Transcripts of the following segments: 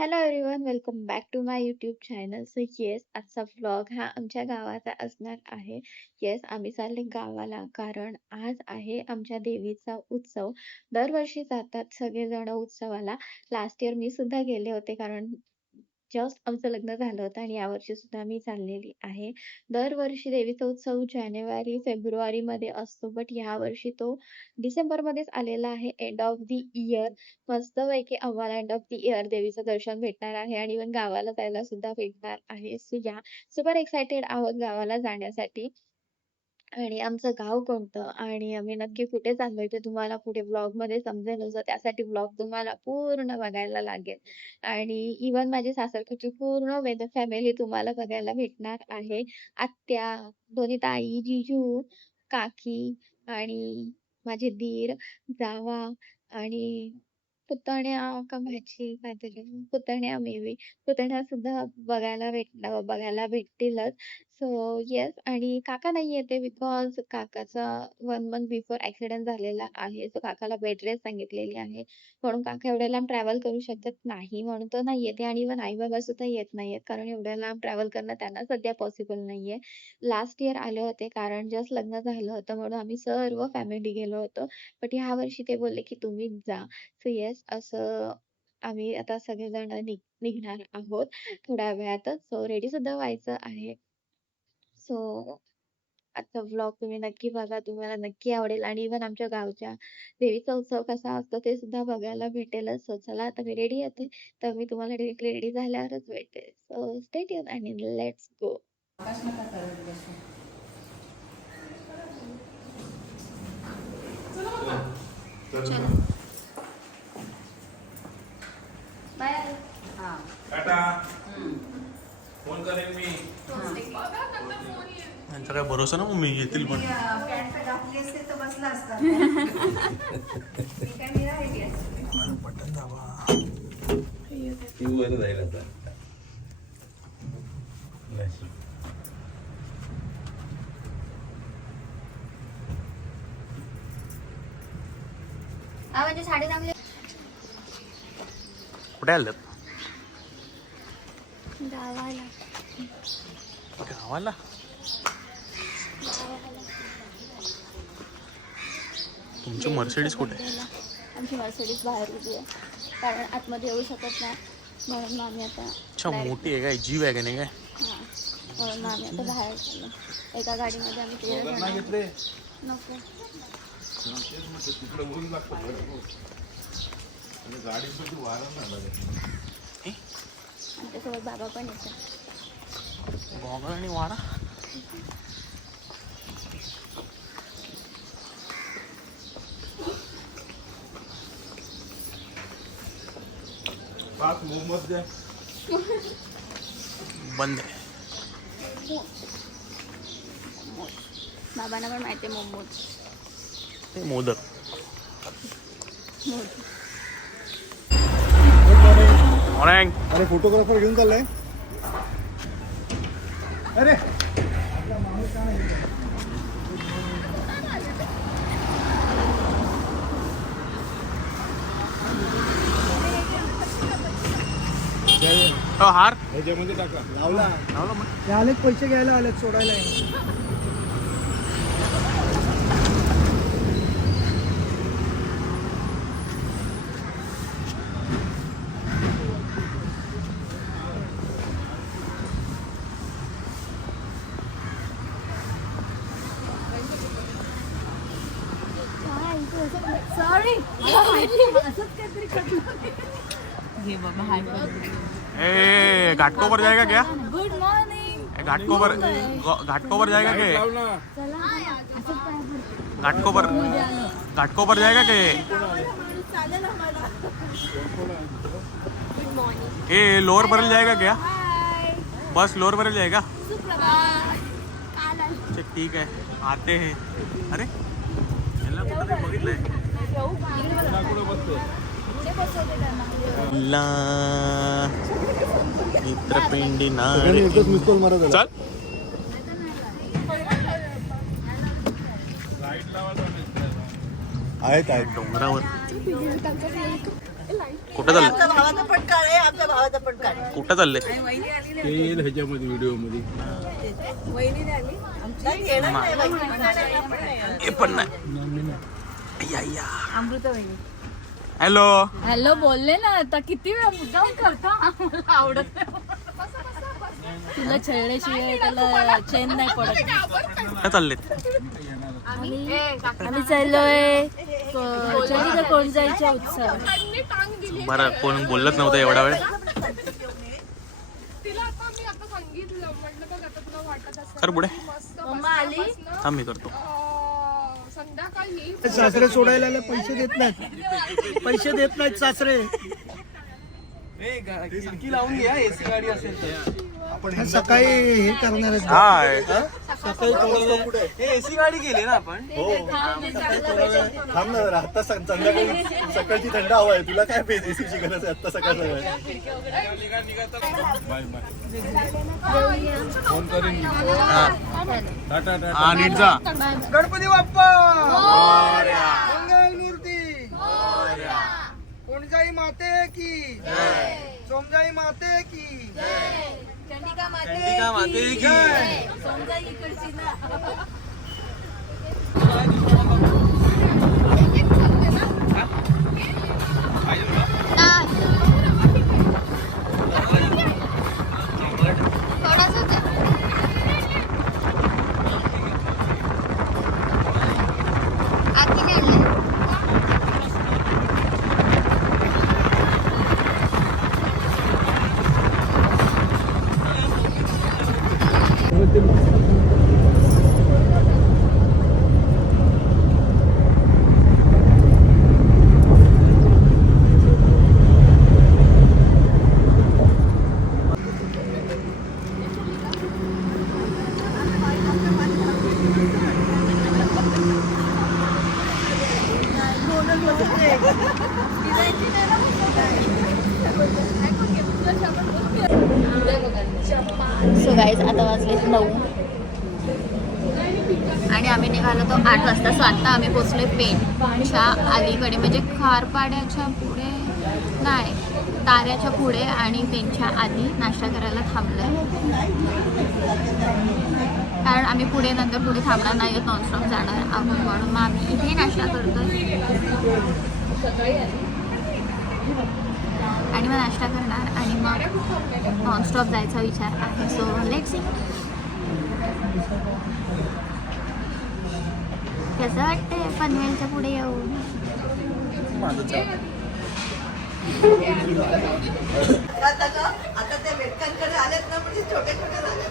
Hello everyone, welcome back to my YouTube channel. So yes, आजचा vlog हा आमच्या गावाचा असणार आहे. येस, आम्ही चालले गावाला कारण आज आहे आमच्या देवीचा उत्सव. दरवर्षी जातात सगळेजण उत्सवाला. लास्ट इयर मी सुद्धा गेले होते कारण जस्ट आमचं लग्न झालं होतं आणि यावर्षी सुद्धा मी चाललेली आहे. दरवर्षी देवीचा उत्सव जानेवारी, फेब्रुवारीमध्ये असतो, बट यावर्षी तो डिसेंबरमध्येच आलेला आहे. एंड ऑफ द इयर मस्तपैकी आम्हाला एंड ऑफ द इयर देवीचं दर्शन भेटणार आहे आणि इव्हन गावाला जायला सुद्धा भेटणार आहे. सो या सुपर एक्सायटेड आहोत गावाला जाण्यासाठी. आणि आमचं गाव कोणतं आणि आम्ही नक्की कुठे चाललोय ते तुम्हाला पुढे व्लॉगमध्ये समजेलच. तर त्यासाठी व्लॉग तुम्हाला पूर्ण बघायला लागेल. आणि इव्हन माझी सासरकडची पूर्ण फॅमिली तुम्हाला बघायला भेटणार आहे. आत्या, दोन्ही ताई, जिजू, काकी आणि माझे दीर, जावा आणि पुतण्या का भाची काहीतरी पुतण्या मे बी पुतण्या सुद्धा बघायला भेटतीलच. सो येस आणि काका नाही येते बिकॉज काकाचा 1 मंथ बिफोर ॲक्सिडेंट झालेला आहे. सो काकाला बेड रेस्ट सांगितलेली आहे. म्हणून काका एवढ्या लांब ट्रॅव्हल करू शकत नाही म्हणून तो नाही येते आणि इव्हन आई-बाबा सुद्धा येत नाहीयेत कारण एवढ्या लांब ट्रॅव्हल करणं त्यांना सध्या पॉसिबल नाहीये. लास्ट इयर आले होते कारण जस्ट लग्न झालं होतं म्हणून आम्ही सर्व फॅमिली गेलो होतो. बट ह्यावर्षी ते बोलले की तुम्हीच जा. सो येस, असं आम्ही आता सगळेजण निघणार आहोत थोड्या वेळातच. सो रेडी सुद्धा व्हायचं आहे. सो आजचा व्लॉग तुम्ही नक्की बघा. तुम्हाला नक्की आवडेल आणि इव्हन आमच्या गावच्या देवीचा उत्सव कसा असतो ते सुद्धा बघायला भेटेलच. सो चला आता मी रेडी येते. तर मी तुम्हाला डायरेक्टली रेडी झाल्यावरच भेटेल. सो स्टे ट्यून आणि let's go. Bye. Tata. Phone करेन मी. यांचा काय भरोसा ना मम्मी येतील पण. पॅन्ट घातली असते तर बसला असता. बटन दाबा. तू वर जाईल आता. आवाज साडी चांगली कुठे आलं गावाला. गावाला? तुमची मर्सिडीज कुठे? आमची मर्सिडीज बाहेर उभी आहे कारण आतमध्ये येऊ शकत नाही म्हणून मग आम्ही आता अच्छा, मोठी आहे काय? जी वॅगन आहे काय? हां, म्हणून मग आम्ही आता बाहेर चाललो. एका गाडीमध्ये आम्ही 13 जण घेतले नको. तिकडे बोलू लागतो गाडी सुद्धा वारं नाही. आमच्यासोबत बाबा पण येतात. गॉगल आणि वारा. पाच मोहम्मद द्या. बंद आहे. बाबांना पण माहिती आहे मोमोज. ते मोदक. मॉर्निंग. अरे फोटोग्राफर घेऊन चाललाय. अरे हार ह्याच्यामध्ये टाका. लावला लावलं मग. ते आलेत, पैसे घ्यायला आलेत, सोडायला आहे. सॉरी. ए घाटकोपर जाएगा क्या? Good morning. घाटकोपर जाएगा के? लाव ना. घाटकोपर जाएगा के? ए लोअर बरल जाएगा क्या? बस लोअर बरल जाएगा. अच्छा ठीक है, आते हैं. अरे याला कुठं तरी बघितलंय. कुठे बसतो? मित्रपिंडी सगळ्यांनी एकच मिस कॉल मारा त्याला. चल. आहेत डोंगरावर कुठं चाललं? भावाचं पण काळे आमच्या भावाचा पण काढ. कुठं चालले ते येईल ह्याच्यामध्ये व्हिडिओ मध्ये. नाही, येणार नाही बाई. हे पण नाही या या हॅलो हॅलो बोलले ना आता किती वेळा मुद्दाम करता मला आवडत नाही. तुला छेडल्याशिवाय त्याला चेन नाही पडत. कुठं चाललेत आम्ही चाललोय चंदीचा कोण जायचा उत्सव. बरं कोण बोललंच नव्हतं एवढा वेळ. कर पुढे मम्मा आली. थांब मी करतो. सासरे सोडायला आले, पैसे देत नाहीत. पैसे देत नाहीत सासरे. आपण सकाळी हे करणार आहे. हाय सकाळी एसी गाडी गेली ना आपण. थांब ना, आता संध्याकाळी सकाळची थंड हवा आहे. तुला काय पाहिजे एसीची गरज आहे आता सकाळ सकाळी. Bye bye. फोन करेन. टाटा टाटा. हा नीट जा. गणपती बाप्पा मंगल मूर्ती कोणजाई माते की सोमजाई माते की चंडिका चंडिका माते की समजा इकडची ना. सो गाईज आता वाजले 9 आणि आम्ही निघालो तो 8 वाजता. सो आता आम्ही पोचलोय पेणच्या अलीकडे, म्हणजे खारपाड्याच्या पुढे नाही, ताऱ्याच्या पुढे आणि पेणच्या आधी नाश्ता करायला थांबलोय. कारण आम्ही पुढे नंतर पुढे थांबणार नाही आहोत, नॉनस्टॉप जाणार आहोत, म्हणून मग आम्ही इथे नाश्ता करतोय आणि मग नाश्ता करणार आणि मग नॉनस्टॉप जायचा विचार आहे. सो लेट्स सी कसं वाटतंय पनवेलच्या पुढे येऊन. आता ते वेटकांकडे आलेत ना, म्हणजे छोटे छोटे झाले.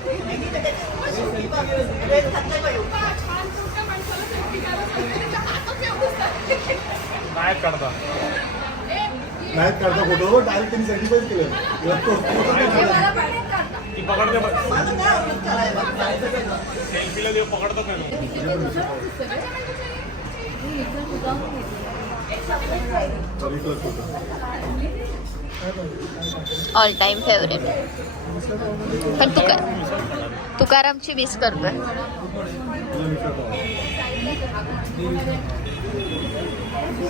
नाही करता नाहीत काढता फोटो डायरेक्ट त्यांनी सर्टिफाईड केलं. ती पकडते सेल्फीला देऊ पकडतात नाही. All time favourite. पण तुकारामची मिस करतोय.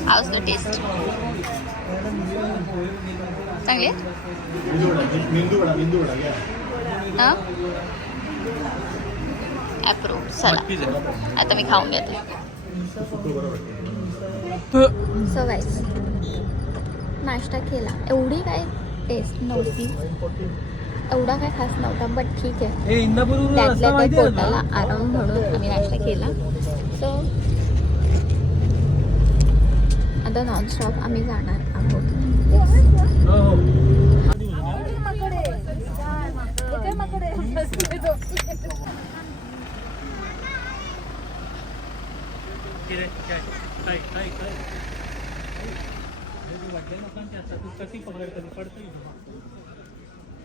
हाऊस द टेस्ट चांगले अप्रूव्ह. चला आता मी खाऊन घेते. सो गाईस नाश्ता केला. एवढी काय टेस्ट नव्हती, एवढा काय खास नव्हता, बट ठीक आहे. त्यातल्या काही पोटाला आराम म्हणून आम्ही नाश्ता केला. सो आता नॉनस्टॉप आम्ही जाणार आहोत.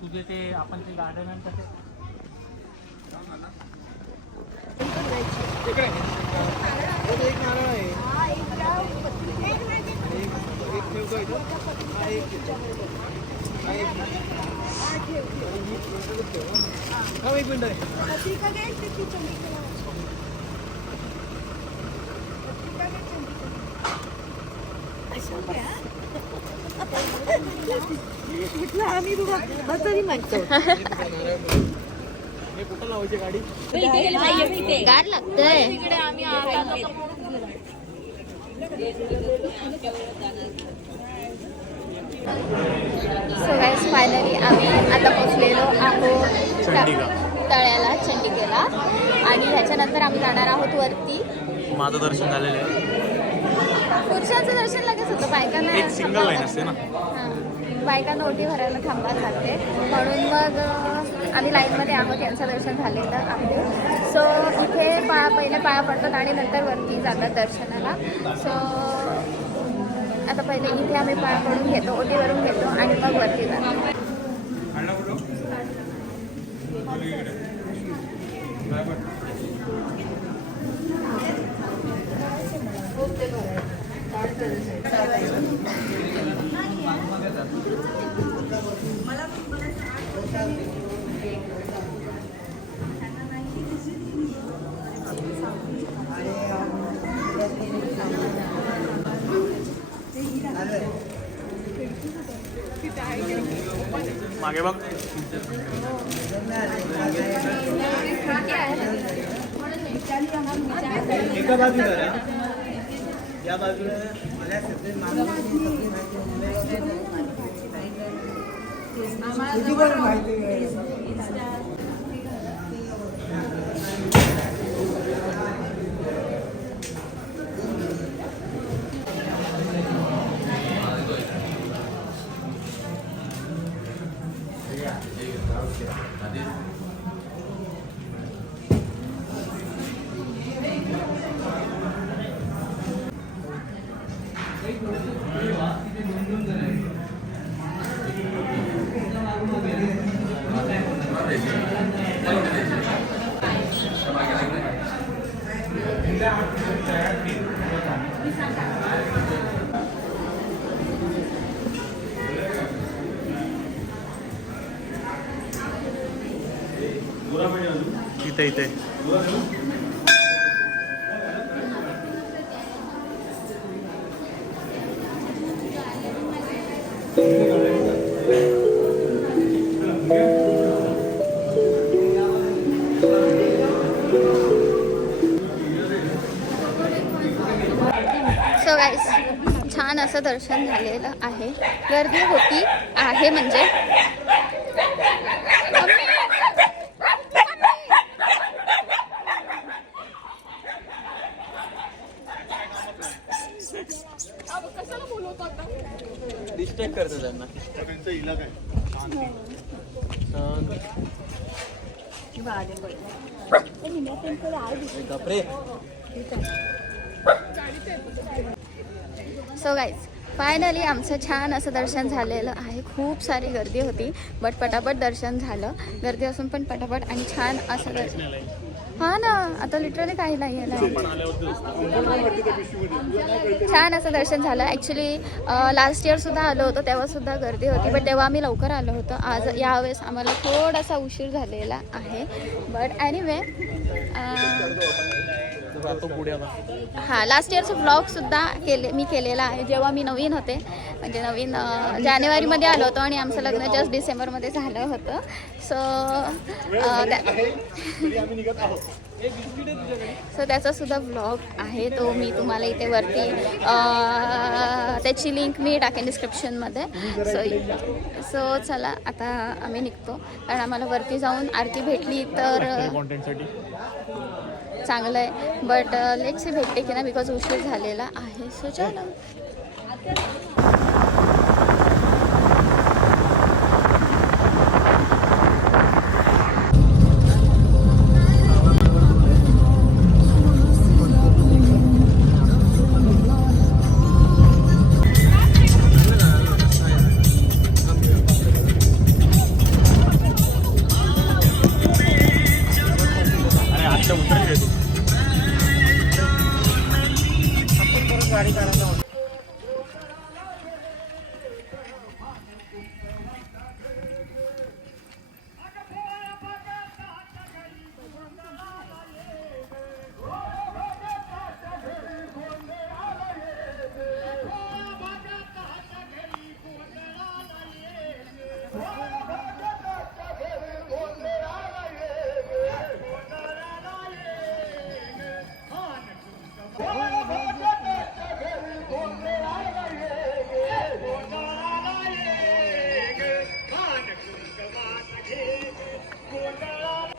तुझे ते आपण ते गार्डन तसे एक नारळ आहे. एक मिनिट आहे. आम्ही बसरी म्हणतो. कुठं लावायची गाडी? गार लागतंय. सो गाईस फायनली आम्ही आता पोचलेलो आहोत तळ्याला चंडिकेला आणि ह्याच्यानंतर आम्ही जाणार आहोत वरती. माझं दर्शन झालेलं आहे. पुरुषांचं दर्शन लगेच होतं, बायकांना एक सिंगल लाईन असते ना. बायकांना ओटी भरायला थांबायला लागते म्हणून मग आम्ही लाईनमध्ये आहोत. यांचं दर्शन झालेलं आहे. सो इथे पहिले पाया पडतात आणि नंतर वरती जातात दर्शनाला. सो आता पहिले इथे आम्ही पाया पडून घेतो, ओटी भरून घेतो आणि मग वरती जातो. मागे बघ. एका बाजूला या बाजूला इथे इथे सो गाईस छान असं दर्शन झालेलं आहे. गर्दी होती आहे म्हणजे डिस्ट्रॅक्ट करतो त्यांना. त्यांचा इलाका आहे. बापरे. सो गाईज फायनली आमचं छान असं दर्शन झालेलं आहे. खूप सारी गर्दी होती बट पटापट दर्शन झालं. गर्दी असून पण पटापट आणि छान असं दर्शन. हां ना, आता लिटरली काही नाही आहे. छान असं दर्शन झालं. ॲक्च्युली लास्ट इयरसुद्धा आलो होतो तेव्हासुद्धा गर्दी होती बट तेव्हा आम्ही लवकर आलो होतो. आज यावेळेस आम्हाला थोडासा उशीर झालेला आहे बट एनिवे हां लास्ट इयरचं व्लॉगसुद्धा मी केलेला आहे जेव्हा मी नवीन होते. म्हणजे नवीन जानेवारीमध्ये आलो होतो आणि आमचं लग्न जस्ट डिसेंबरमध्ये झालं होतं. सो त्याचासुद्धा व्लॉग आहे तो मी तुम्हाला इथे वरती त्याची लिंक मी टाकेन डिस्क्रिप्शनमध्ये. सो चला आता आम्ही निघतो कारण आम्हाला वरती जाऊन आरती भेटली तर चांगलं आहे बट लेट्स भेटते की ना बिकॉज उशीर झालेला आहे. सो चला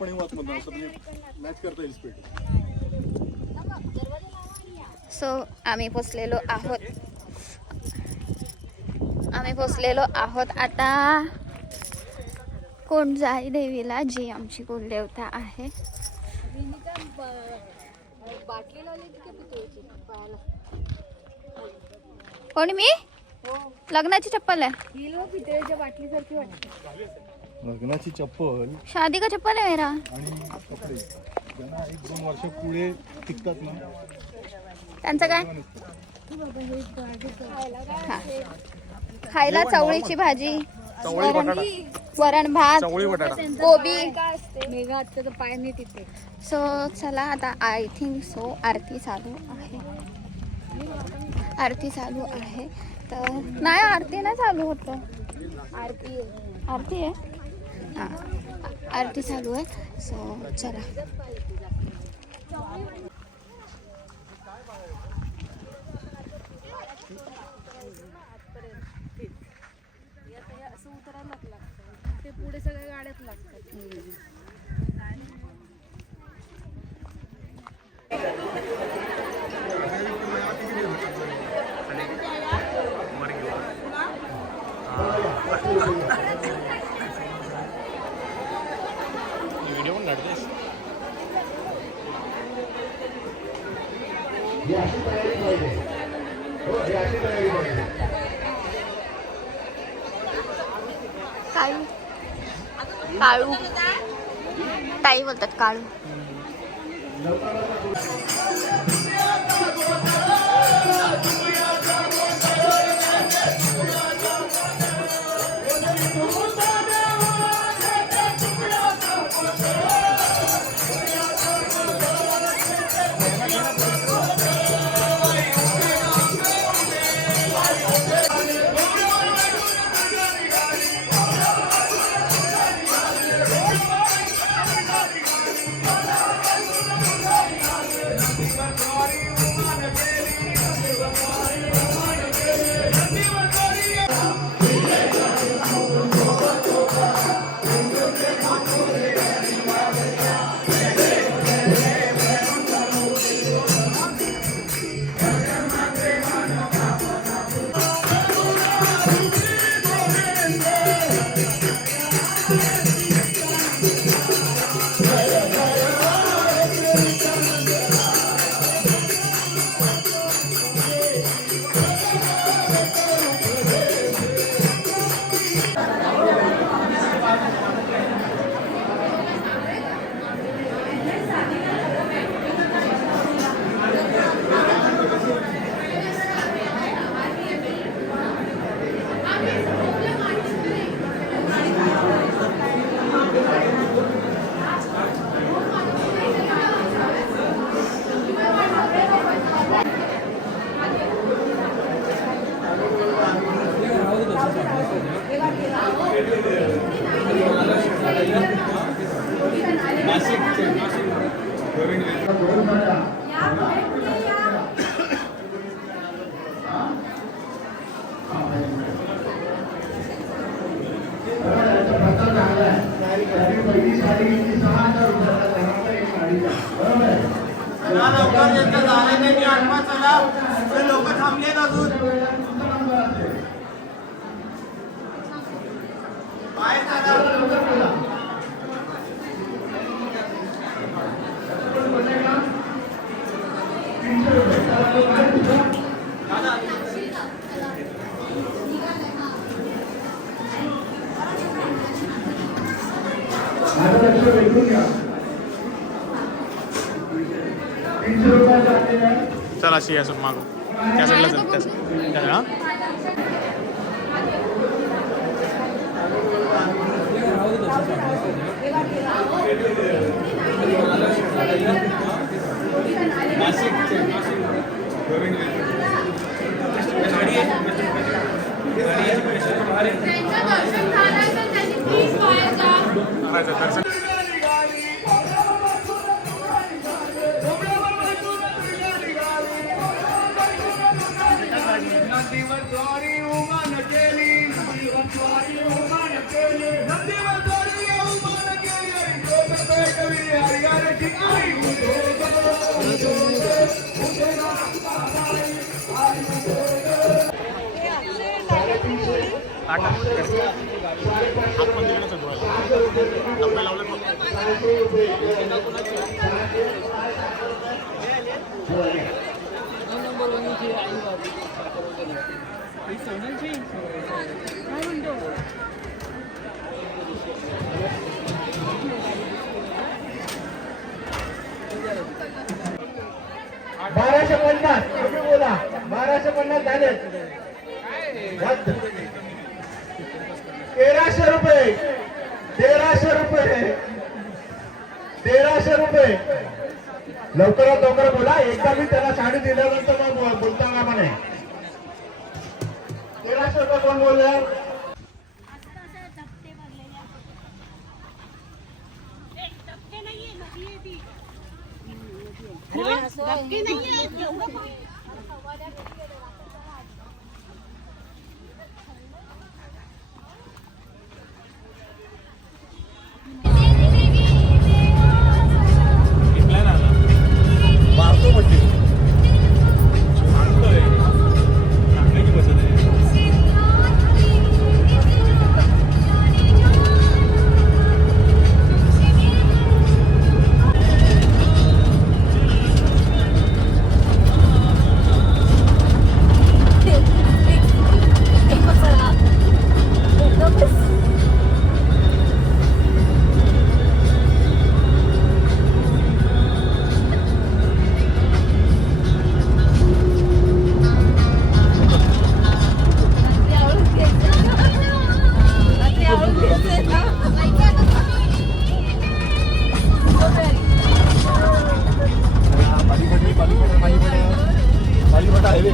पण येऊ आतमधून असं म्हणजे मॅच करता येईल स्पीड. सो आम्ही पोचलेलो आहोत आता कोणजाई देवीला, जी आमची कुलदेवता आहे. बाटली लावली की पितळीची पायाला. कोणी मी लग्नाची चप्पल आहे. हिल पितळीच्या बाटलीसारखी वाटते. लग्नाची चप्पल शादी का चप्पल आहे मेरा. आणि कपडे ज्यांना 1-2 वर्ष पुढे टिकतात ना त्यांचं काय हा. खायला चवळीची भाजी, वरण भात, गोबी. मेघा आत्ताचं पाय नाही तिथे. सो चला आता आय थिंक सो आरती चालू आहे. तर नाही आरती नाही चालू होतं. आरती आहे हां, आरती चालू आहे. सो चला असं उतरायला लागतं. ते पुढे सगळ्या गाड्यात लागतात. व्हिडिओ पण काढतेस. काळू ताई बोलतात काळू. लोक थांबलेत अजून. पाय चला अशी असं मागू त्या साईडला चल त्या दर्शन नदीवर बाराशे 50 तुम्ही बोला 1250 झाले 1300 रुपये 1300 रुपये 1300 रुपये लवकरात लवकर बोला एकदा मी त्याला साडी दिल्यानंतर मग बोलता का म्हणे 1300 रुपये कोण बोलले मारतो म्हणजे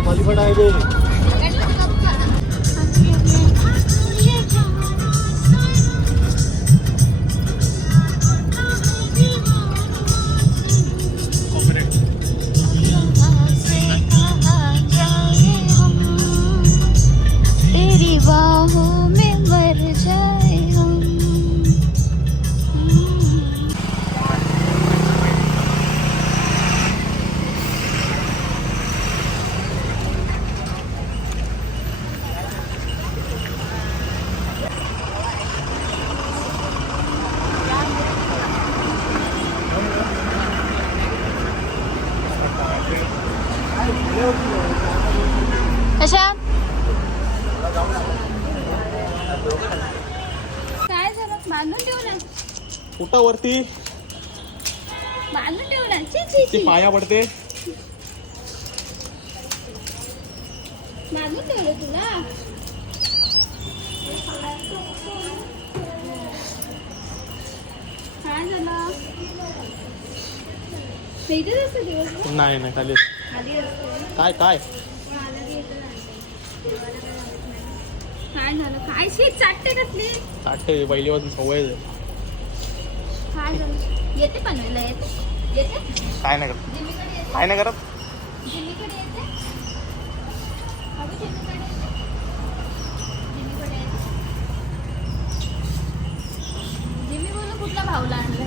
बालीफाटा हायवे तेरी बाहों में मर जाए हम कशा काय झालं बांधून ठेवलं पोटावरती बांधून ठेवलं छी छी छी पाया पडते बांधून ठेवलं तुला काय झालं इथेच असतं दिवस नाही नाही खाली खाली असतं काय काय काय झालं काय शीट चाटते कसली आठे पहिलीपासून सवय आहे. काय झालं येते पनवेलला येते येते काय नाही करत जिम्मीकडे येते काय नाही करत जिम्मीकडे येते अगं जिम्मीकडे येते जिम्मीकडे येते जिम्मी बोलून कुठला भाऊला आणलं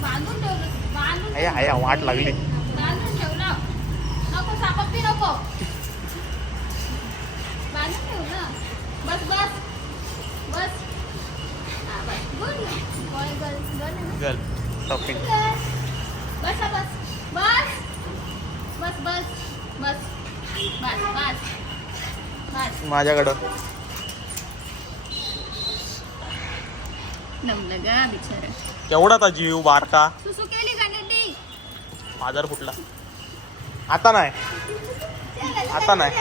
बांधून ठेवलं बांधून आहे वाट लागली बांधून ठेवलं नको सापत्ती नको बांधून ठेवलं बस बस बस हा बस good boy girls girl girl shopping बस बस बस बस बस बस बस बस बस माझ्याकडं नमलं गा बिचारा केवढा ता जीव बारका सुसू केली का नीटी बाजार फुटला आता नाही आता नाही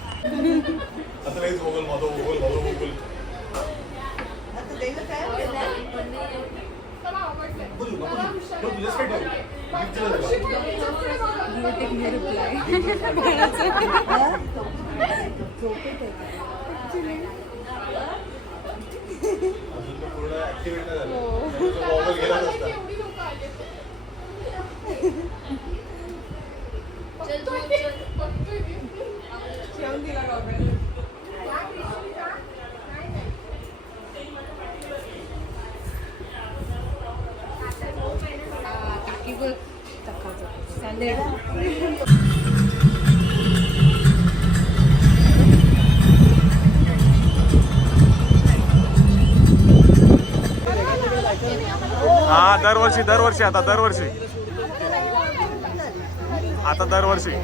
आता लगेच गुगल माझं गुगल आता द्यायला काय पूर्ण ऍक्टिव्हेट नाही झालं मोबाईल गेला नसता हा दरवर्षी दरवर्षी आता दरवर्षी आता दरवर्षी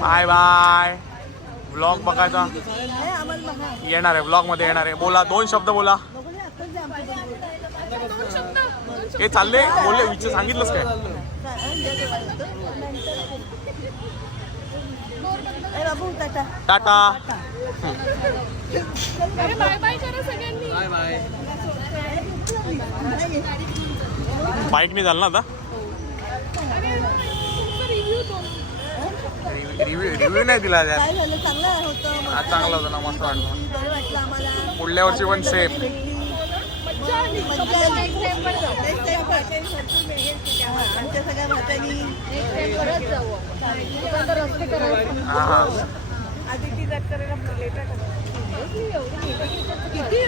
बाय बाय. ब्लॉग बघायचा येणार आहे, ब्लॉग मध्ये येणार आहे. बोला 2 शब्द बोला. हे चालले बोलले विचार सांगितलंच काय. टाटा. बाय बाय करा सगळ्यांनी. बाईकने झालं ना आता. रिव्ह्यू नाही दिला त्यात. हा चांगला होता ना, मस्त वाटलं. पुढल्या वर्षी पण सेम. हा हा. किती